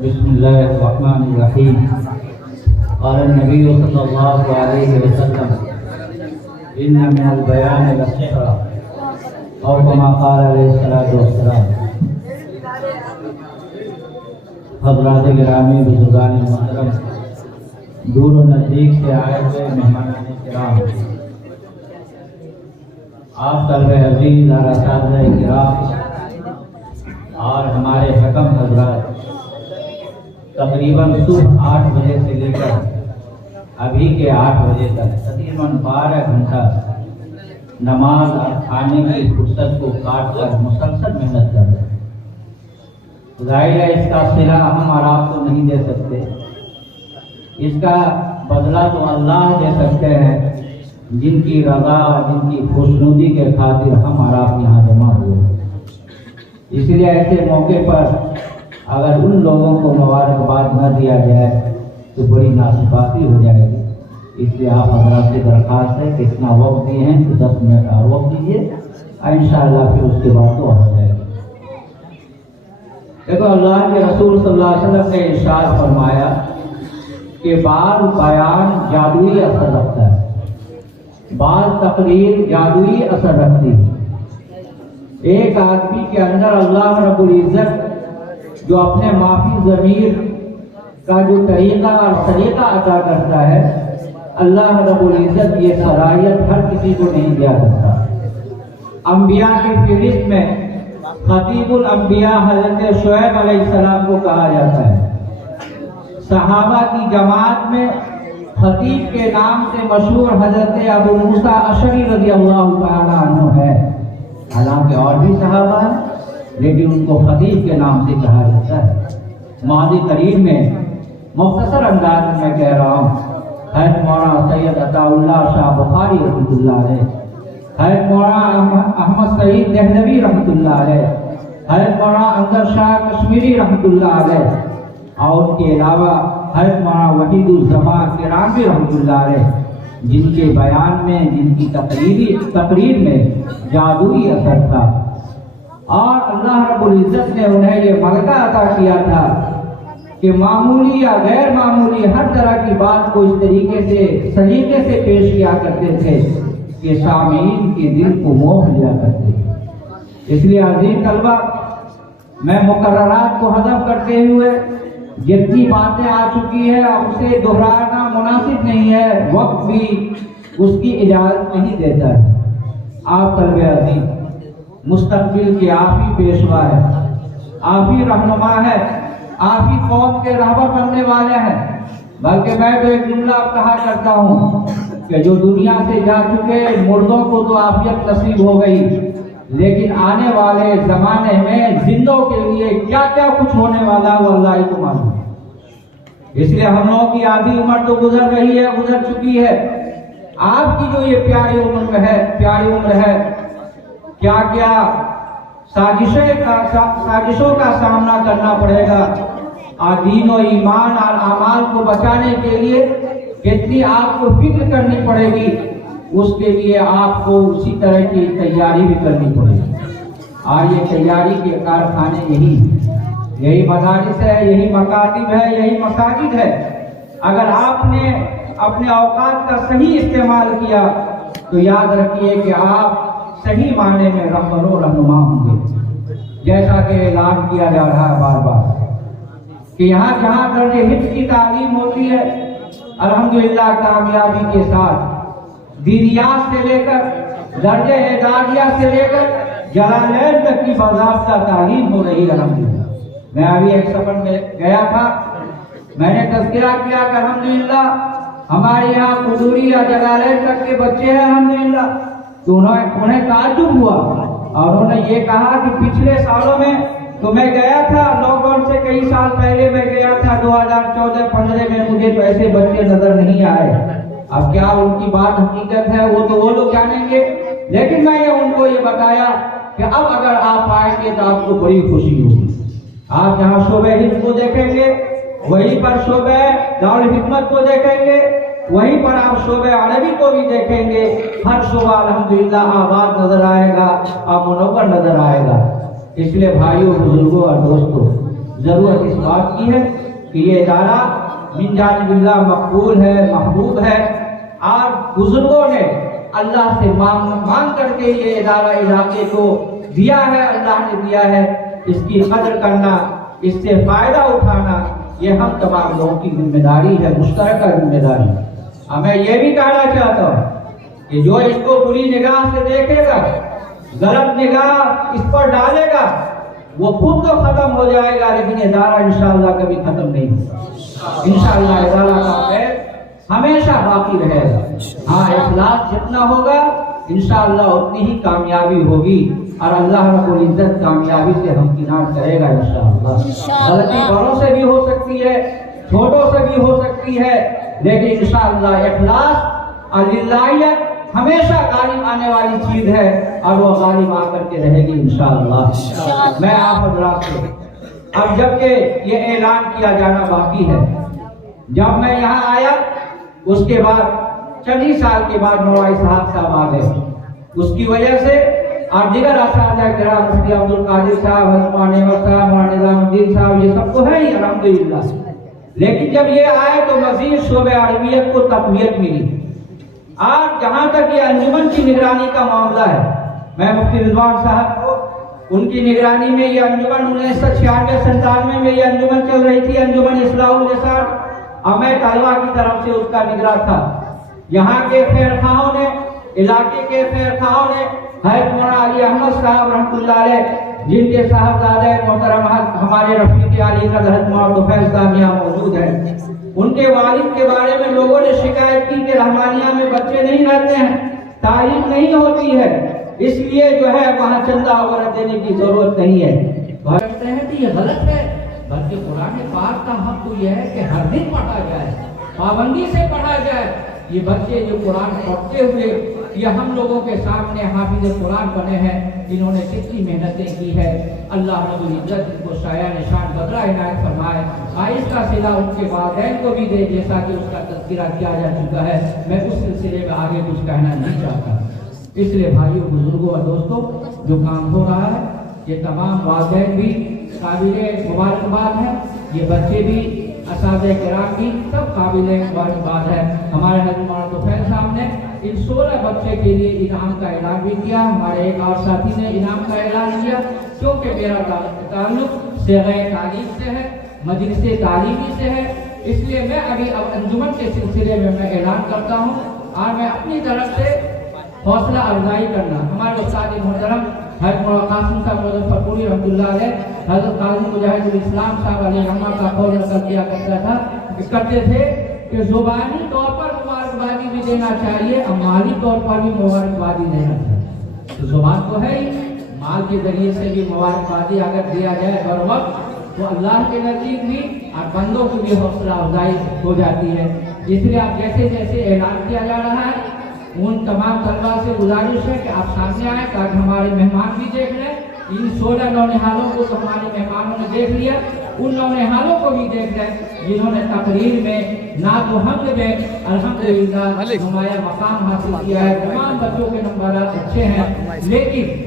बिस्मिल्लाहिर्रहमानिर्रहीम। क़ाल नबी सल्लल्लाहु अलैहि वसल्लम इन्ना मिनल बयान लसिहरा और कमा क़ाल अलैहिस्सलातु वस्सलाम। हज़रात गिरामी बुज़ुर्गान मोहतरम, दूर और नज़दीक से आए हुए मेहमानान किराम, आप तलबे अज़ीज़ और असातिज़ा किराम और हमारे हकम हज़रात, तकरीबन सुबह 8 बजे से लेकर अभी के 8 बजे तक तकरीबन 12 घंटा नमाज और खाने की फुर्सत को काट कर मुसलसल मेहनत कर रहे हैं। ज़ाहिर है इसका सिला हम और आप तो नहीं दे सकते, इसका बदला तो अल्लाह दे सकते हैं, जिनकी रज़ा और जिनकी खुशनुदी के खातिर हम और आप यहाँ जमा हुए। इसलिए ऐसे मौके पर अगर उन लोगों को मुबारकबाद न दिया जाए तो बड़ी नासिफाती हो जाएगी। इसलिए आप हज़रात से दरख्वास्त है कि इतना वक्त दिए हैं तो 10 मिनट और वक्त दीजिए, इंशाअल्लाह फिर उसके बाद तो हो जाएगी। देखो, अल्लाह के रसूल सल्लल्लाहु अलैहि वसल्लम ने इरशाद फरमाया कि बाल बयान जादुई असर रखता है, बाल तकरीर जादुई असर रखती है। एक आदमी के अंदर अल्लाह रब्बुल इज्जत जो अपने माफी ज़मीर का जो तरीका और सलीका अता करता है, अल्लाह रब्बुल इज्जत ये सलाहियत हर किसी को नहीं दिया करता। अंबिया की फहरिस्त में खतीबुल अंबिया हज़रत शुएब अलैहिस्सलाम को कहा जाता है। सहाबा की जमात में खतीब के नाम से मशहूर हज़रत अबू मूसा अशरी रज़ियल्लाहु तआला अन्हु है। हालांकि और भी सहाबा हैं, लेकिन उनको खतीब के नाम से कहा जाता है। मादी करीब में मुख्तसर अंदाज में मैं कह रहा हूँ, हज़रत मौलाना सैयद अताउल्लाह शाह बुखारी रहमतुल्लाह अलैह, हज़रत मौलाना अहमद सईद देहलवी रहमतुल्लाह अलैह, हज़रत मौलाना अंदर शाह कश्मीरी रहमतुल्लाह अलैह और उनके अलावा हज़रत मौलाना वहीदुज़्ज़मान किरामी रहमतुल्लाह अलैह, जिनके बयान में, जिनकी तकरीर में जादुई असर था और अल्लाह रब्बुल इज्जत ने उन्हें ये मलका अता किया था कि मामूली या गैर मामूली हर तरह की बात को इस तरीके से सलीके से पेश किया करते थे कि सामीन के दिल को मोह लिया करते। इसलिए अज़ीज़ तलबा, मैं मुकर्ररात को हज़फ करते हुए जितनी बातें आ चुकी है उसे दोहराना मुनासिब नहीं है, वक्त भी उसकी इजाज़त नहीं देता है। आप तलबे अज़ीज़, मुस्तक़बिल के आप ही पेशवा है, आप ही रहनुमा है, आप ही कौम के रहबर बनने वाले हैं। बल्कि मैं तो एक जुमला कहा करता हूँ कि जो दुनिया से जा चुके मुर्दों को तो आफियत नसीब हो गई, लेकिन आने वाले ज़माने में जिंदों के लिए क्या क्या कुछ होने वाला है वो अल्लाह ही को मालूम। इसलिए हम लोगों की आधी उम्र तो गुजर रही है, गुजर चुकी है। आपकी जो ये प्यारी उम्र है, क्या क्या साजिशों का सामना करना पड़ेगा और दीन और ईमान और अमाल को बचाने के लिए कितनी आपको फिक्र करनी पड़ेगी, उसके लिए आपको उसी तरह की तैयारी भी करनी पड़ेगी। और ये तैयारी के कारखाने यही मदारिस है, यही मकातिब है, यही मसाजिद है। अगर आपने अपने औकात का सही इस्तेमाल किया तो याद रखिए कि आप सही माने में रहबरो रहनुमा होंगे। जैसा कि ऐलान किया जा रहा है बार बार कि यहाँ जहाँ दर्जे हिफ्ज़ की तालीम होती है, अल्हम्दुलिल्लाह कामयाबी के साथ दीनियात से लेकर दर्जे एदादिया से लेकर जलालैन तक की बाज़ाब्ता तालीम हो रही है। अल्हम्दुलिल्लाह, मैं अभी एक सफर में गया था, मैंने तज़किरा किया कि अल्हम्दुलिल्लाह हमारे यहाँ कुदूरी या जलालैन तक के बच्चे हैं अल्हम्दुलिल्लाह। तो उन्हें ताज्जुब हुआ और उन्होंने ये कहा कि पिछले सालों में तो मैं गया था, लॉकडाउन से कई साल पहले मैं गया था 2014-15 में, मुझे तो ऐसे बच्चे नजर नहीं आए। अब क्या उनकी बात हकीकत है वो तो वो लोग जानेंगे, लेकिन मैंने उनको ये बताया कि अब अगर आप आएंगे तो आपको बड़ी खुशी होगी। आप जहाँ शोबे हिफ्ज़ को देखेंगे, वहीं पर शोबे दारुल हिकमत को देखेंगे, वहीं पर आप शोबे अरबी को भी देखेंगे। हर शोबा अल्हम्दुलिल्लाह आबाद नजर आएगा और मुनव्वर नजर आएगा। इसलिए भाइयों, बुजुर्गों और दोस्तों, जरूरत इस बात की है कि ये इदारा मिन जानिबिल्लाह मकबूल है, महबूब है, और बुजुर्गों ने अल्लाह से मांग करके ये इदारा इलाके को दिया है, अल्लाह ने दिया है। इसकी कदर करना, इससे फायदा उठाना, ये हम तमाम लोगों की जिम्मेदारी है, मुश्तरका जिम्मेदारी। अब मैं ये भी कहना चाहता हूँ कि जो इसको बुरी निगाह से देखेगा, गलत निगाह इस पर डालेगा, वो खुद तो खत्म हो जाएगा, लेकिन इदारा इंशाअल्लाह कभी खत्म नहीं होगा। इंशाअल्लाह इदारा का खैर हमेशा बाकी रहेगा। हाँ, इखलास जितना होगा इंशाअल्लाह उतनी ही कामयाबी होगी, और अल्लाह रब्बुल इज्जत कामयाबी से हमकिनार करेगा इंशाअल्लाह। गलती बड़ों से भी हो सकती है, छोटों से भी हो सकती है, लेकिन इंशाअल्लाह इखलास और लिल्लाहियत हमेशा गालिब आने वाली चीज है, और वो गालिब आकर के रहेगी इंशाअल्लाह। मैं आप हजरात से अब जबकि ये ऐलान किया जाना बाकी है, जब मैं यहाँ आया उसके बाद चंद ही साल के बाद मौलाई साहब आ गए, उसकी वजह से और दिगर असातिज़ा किराम, मुफ्ती अब्दुल कादिर साहब, हज़रत मौलाना साहब, मौलाना निज़ामुद्दीन साहब, ये सब तो है ही अल्हम्दुलिल्लाह। लेकिन जब ये आए तो मज़ीद शोबे अरबियत को तक़वियत मिली। आज जहाँ तक ये अंजुमन की निगरानी का मामला है, मैं मुफ्ती रिजवान साहब को, उनकी निगरानी में ये अंजुमन 1996-97 में ये अंजुमन चल रही थी, अंजुमन इस्लाहुल लिसान, और मैं तलवा की तरफ से उसका निगरान था। यहाँ के खैरखाओं ने, इलाके के खैरखाओं ने, हज़रत मौलाना अली अहमद साहब रहमतुल्लाह अलैह, जिनके साहबजादे मोहतरम हमारे रफीक आली हज़रत मौलाना तुफैल साहब यहाँ मौजूद हैं, उनके वालिद के बारे में लोगों ने शिकायत की कि रहमानिया में बच्चे नहीं रहते हैं, तालीम नहीं होती है, इसलिए जो है वहाँ चंदा वगैरह देने की जरूरत नहीं है। कहते हैं कि ये गलत है, बल्कि कुरान पाक का हक तो यह है कि हर दिन पढ़ा जाए, पाबंदी से पढ़ा जाए। ये बच्चे जो कुरान पढ़ते हुए ये हम लोगों के सामने हाफिज कुरान बने हैं, इन्होंने कितनी मेहनतें की है। अल्लाह रब्बुल इज्जत इनको शाया निशान बदला इनायत फरमाए, आइस का सिला उनके वालिदैन को भी दे, जैसा कि उसका तज़किरा किया जा चुका है। मैं उस सिलसिले में आगे कुछ कहना नहीं चाहता। इसलिए भाइयों, बुजुर्गों और दोस्तों, जो काम हो रहा है ये तमाम वालिदैन भी काबिले मुबारकबाद है, ये बच्चे भी, असातिज़ा किराम भी सब काबिले मुबारकबाद है। हमारे हज़रत मौलाना तुफैल साहब ने इन 16 बच्चे के लिए इनाम का ऐलान भी किया। हमारे एक और साथी ने इनाम का ऐलान किया। क्योंकि मेरा ताल्लुक सेग़े तालीम से है, मजलिसे तालीमी से है, इसलिए मैं अभी अब अंजुमन के सिलसिले में मैं ऐलान करता हूँ, और मैं अपनी तरफ से हौसला अफजाई करना, हमारे उस्ताद मोहतरम हज़रत मौलाना कासिम साहब मुज़फ़्फ़रपुरी रहमतुल्लाह अलैह, हज़रत काज़ी मुजाहिदुल इस्लाम साहब अलैहि रहमा का कौल नक़ल किया करते थे कि ज़ुबानी तौर पर मुबारकबादी भी देना चाहिए और माली तौर पर भी मुबारकबादी देना चाहिए। तो ज़ुबान तो है ही, माल के जरिए से भी मुबारकबादी अगर दिया जाए हर वक्त, तो अल्लाह के नज़दीक भी और बंदों की भी हौसला अफजाई हो जाती है। इसलिए आप जैसे जैसे ऐलान किया जा रहा है, उन तमाम तलबा से गुजारिश है कि आप सामने आए ताकि हमारे मेहमान भी देख लें। इन 16 नौनिहालों को तो हमारे मेहमानों ने देख लिया, उन नौनिहालों को भी देख लें जिन्होंने तकरीर में नात व हम्द में अल्हम्दुलिल्लाह नुमाया मकाम हासिल किया है। तमाम बच्चों के नंबर अच्छे हैं, लेकिन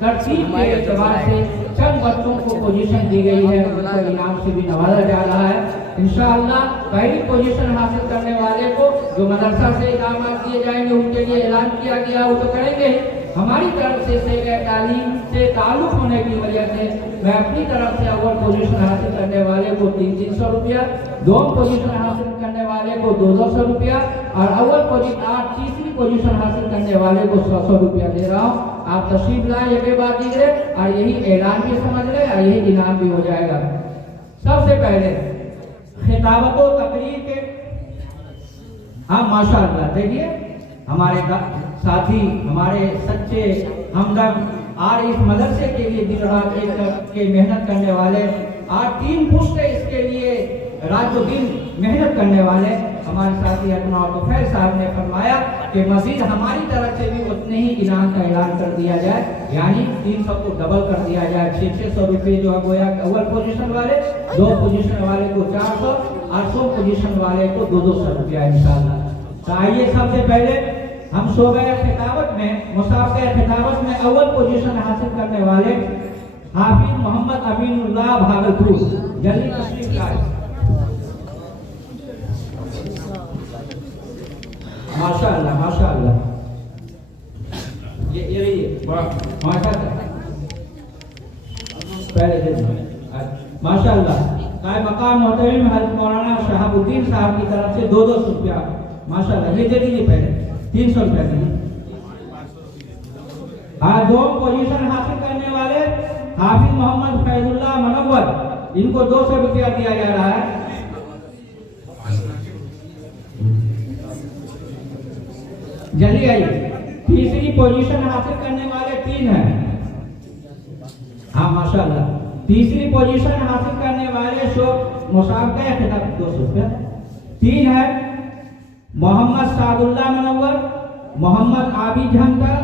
तरतीब के एतबार से चंद बच्चों को पोजीशन दी गई है, उनको इनाम से भी नवाजा जा रहा है। इंशाअल्लाह पहली पोजीशन हासिल करने वाले को जो मदरसा से इनामात दिए जाएंगे उनके लिए ऐलान किया गया, वो तो करेंगे। हमारी तरफ से सेग़े तालीम से ताल्लुक होने की वजह से मैं अपनी तरफ से अव्वल पोजीशन हासिल करने वाले को 300 रुपया, दोम पोजीशन हासिल करने वाले को 200 रुपया, और अव्वल पोजीशन तीसरी पोजीशन हासिल करने वाले को 100 रुपया दे रहा हूँ। आप तशरीफ लाए, ये बात दीजिए, और यही ऐलान भी समझ लें और यही इनाम भी हो जाएगा। सबसे पहले खिताबत व तकरीर के हम माशाअल्लाह देखिए हमारे साथी, हमारे सच्चे हमदम, और इस मदरसे के लिए दिन रात एक के मेहनत करने वाले, और 3 पुश्ते इसके लिए रातों दिन मेहनत करने वाले हमारे साथी हज़रत तुफैल साहब ने फरमाया कि मजीद हमारी तरफ से भी उतने ही इनाम का ऐलान कर दिया जाए, यानी 300 को डबल कर दिया जाए। 600 रुपये जो है गोया अव्वल पोजीशन वाले, 2 पोजीशन वाले को 400 और 100 पोजीशन वाले को 200 रुपया इंशाअल्लाह। तो आइए सबसे पहले हम शोबे खिताबत में, मुसाफ़े खिताबत में अव्वल पोजीशन हासिल करने वाले हाफिज मोहम्मद अमीनुल्लाह भागलपुर, जल्दी तशरीफ लाए। माशाअल्लाह माशाअल्लाह, ये रही माशाअल्लाह, पहले दिन माशाअल्लाह। काय मकाम मोहतरम हज़रत मौलाना शहाबुद्दीन साहब की तरफ से 200 रुपया माशाअल्लाह, ये दे दीजिए पहले 300 रुपया दीजिए। हाँ, 2 पोजीशन हासिल करने वाले हाफिज मोहम्मद फैजुल्लाह मनव्वर, इनको 200 रुपया दिया जा रहा है। जल्दी आइए। तीसरी पोजीशन हासिल करने वाले 3 हैं। हाँ माशाअल्लाह, तीसरी पोजीशन हासिल करने वाले शो मुसाबका खिताब 200 रुपया। 3 है मोहम्मद सादुल्लाह मनव्वर, मोहम्मद आबिद झंकर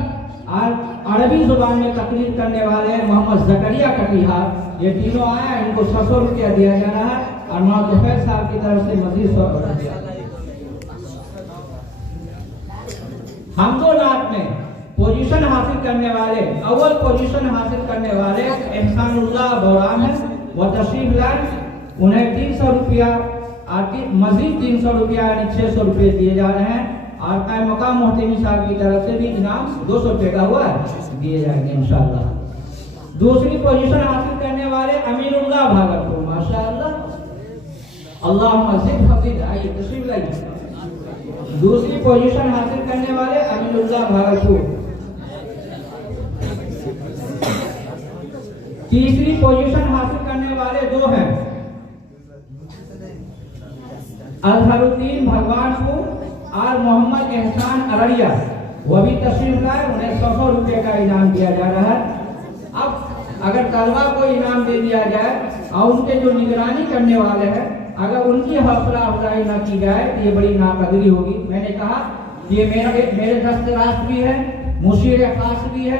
और अरबी जुबान में तकरीर करने वाले मोहम्मद जकरिया कटिहार। ये तीनों आए, इनको 600 रुपया दिया जा रहा है और मौलाना साहब की तरफ से मजीद 100 रुपया। हम 2 लाख में पोजीशन हासिल करने वाले, अव्वल पोजीशन हासिल करने वाले एहसानुल्लाह बौरान है, वो तशरीफ लाए। उन्हें 300 रुपया मजीद 300 रुपया यानी 600 रुपये दिए जा रहे हैं और कायम मकाम मोहतमी साहब की तरफ से भी इनाम 200 रुपये का हुआ है, दिए जाएंगे इंशाअल्लाह। दूसरी पोजीशन हासिल करने वाले अमीनुल्लाह भागलपुर, माशाअल्लाह, अल्लाह मस्जिद हफीज, आइए तशरीफ लाइए। दूसरी पोजीशन हासिल करने वाले अमीनुल्लाह भागलपुर। तीसरी पोजीशन हासिल करने वाले 2 हैं, अजहरुद्दीन भगवानपुर और मोहम्मद एहसान अररिया, वो भी तशरीफ लाए। उन्हें 100 रुपये का इनाम दिया जा रहा है। अब अगर तलबा को इनाम दे दिया जाए और उनके जो निगरानी करने वाले हैं, अगर उनकी हौसला अफजाई न की जाए तो ये बड़ी नाकदरी होगी। मैंने कहा ये मेरे दस्त रास्त भी है, मुशीर खास भी है,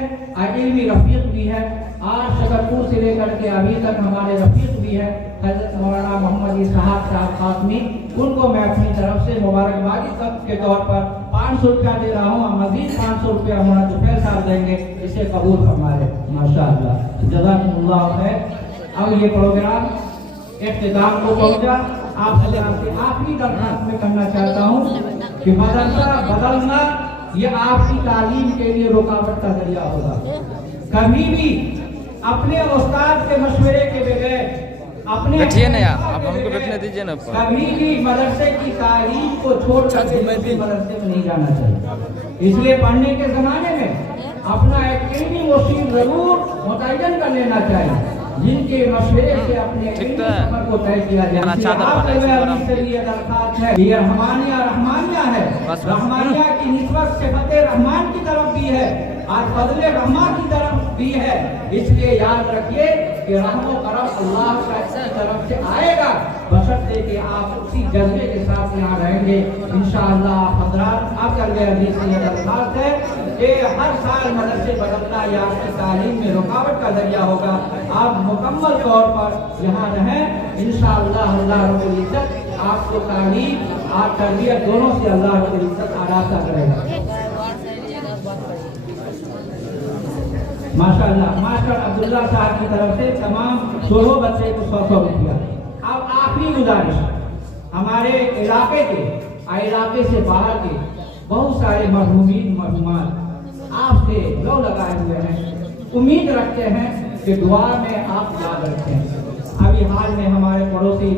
इल्मी रफीक भी है, आज शकरपुर से लेकर के अभी तक हमारे रफीक भी है हजरत मौलाना मोहम्मद इसहाक साहब खातमी। उनको मैं अपनी तरफ से मुबारकबादी के तौर पर 500 रुपया दे रहा हूँ, मजीद 500 रुपया मौलाना जुफैर साहब देंगे, इसे कबूल फरमाए माशाअल्लाह, जज़ाकुमुल्लाह खैर। अब ये प्रोग्राम इख्तिताम को पहुंचा। आपसे आखिरी दरख्वास्त में करना चाहता हूँ कि मदरसा बदलना ये आपकी तालीम के लिए रुकावट का जरिया होगा। कभी भी अपने उस्ताद के मशवरे के बगैर, अपने बैठिए ना यार, आप हमको बैठने दीजिए ना। कभी भी मदरसे की तालीम को छोड़कर दूसरे मदरसे में नहीं जाना चाहिए। इसलिए पढ़ने के जमाने में अपना एक इल्मी मुशीर जरूर मुतय्यन कर लेना चाहिए, जिनके मशवरे से अपने सफर को तय किया जाए। ये रहमानिया है, रहमानिया की निस्बत सिफत रहमान की तरफ भी है और फजल रहमान की तरफ भी है। इसलिए याद रखिए कि रहमो करम अल्लाह की तरफ से आएगा, बशर्ते कि आप उसी जज्बे के साथ यहाँ रहेंगे इंशाअल्लाह। हज़रात आपका हदीस में दरख्वास्त है कि हर साल मदरसे बदलना या आपकी तालीम में रुकावट का जरिया होगा। आप मुकम्मल तौर पर यहाँ रहें इंशाअल्लाह। अल्लाह रब्बुल इज्जत आपको तालीम और तरबियत दोनों से अल्लाह रब्बुल इज्जत आरास्ता करेगा माशाअल्लाह। मास्टर अब्दुल्ला साहब की तरफ से तमाम 16 बच्चे को 100 रुपया। अब आखिरी गुजारिश, हमारे इलाके से बाहर के बहुत सारे मरहूमीन मरहूमात आपसे लौ लगाए हुए हैं, उम्मीद रखते हैं कि दुआ में आप याद रखें। अभी हाल में हमारे पड़ोसी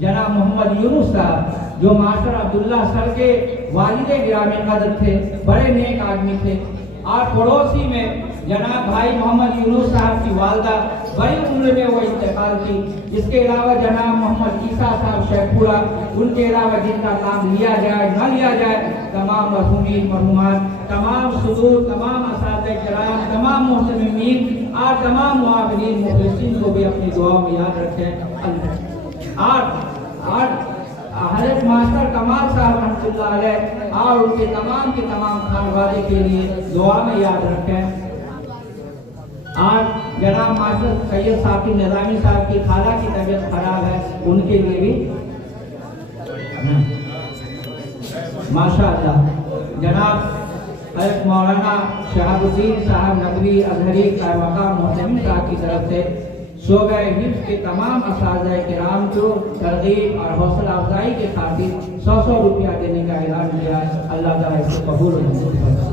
जनाब मोहम्मद यूनुस साहब, जो मास्टर अब्दुल्ला सर के वालिद गिरामी कदर थे, बड़े नेक आदमी थे, और पड़ोसी में जनाब भाई मोहम्मद यूनुस साहब की वालदा बड़ी उम्र में वो इंतकाल की। इसके अलावा जनाब मोहम्मद ईसा साहब शेखपुरा, उनके अलावा जिनका काम लिया जाए न लिया जाए, तमाम मरहूमीन मरहूमात, तमाम सुदूर, तमाम असातिज़ किराम, तमाम मुहतमिमीन और तमाम मुआविनीन मुखलिसीन को भी अपनी दुआ में याद रखें। और हज़रत मास्टर कमाल साहब रहमतुल्लाह अलैह और उनके तमाम के तमाम खानवादे के लिए दुआ में याद रखें। आज जनाब मास्टर सैयद साकिब निज़ामी साहब की खाला की तबीयत खराब है, उनके लिए भी माशाअल्लाह जनाब हज़रत मौलाना शहाबुद्दीन साहब नकवी अजहरी का मकाम मोहतमी साहब की तरफ से शोबे हिफ्ज़ के तमाम असातिज़ा किराम को तरगीब और हौसला अफजाई के खातिर 100 रुपया देने का ऐलान किया। अल्लाह ताला इसको कबूल और मंजूर फरमाए।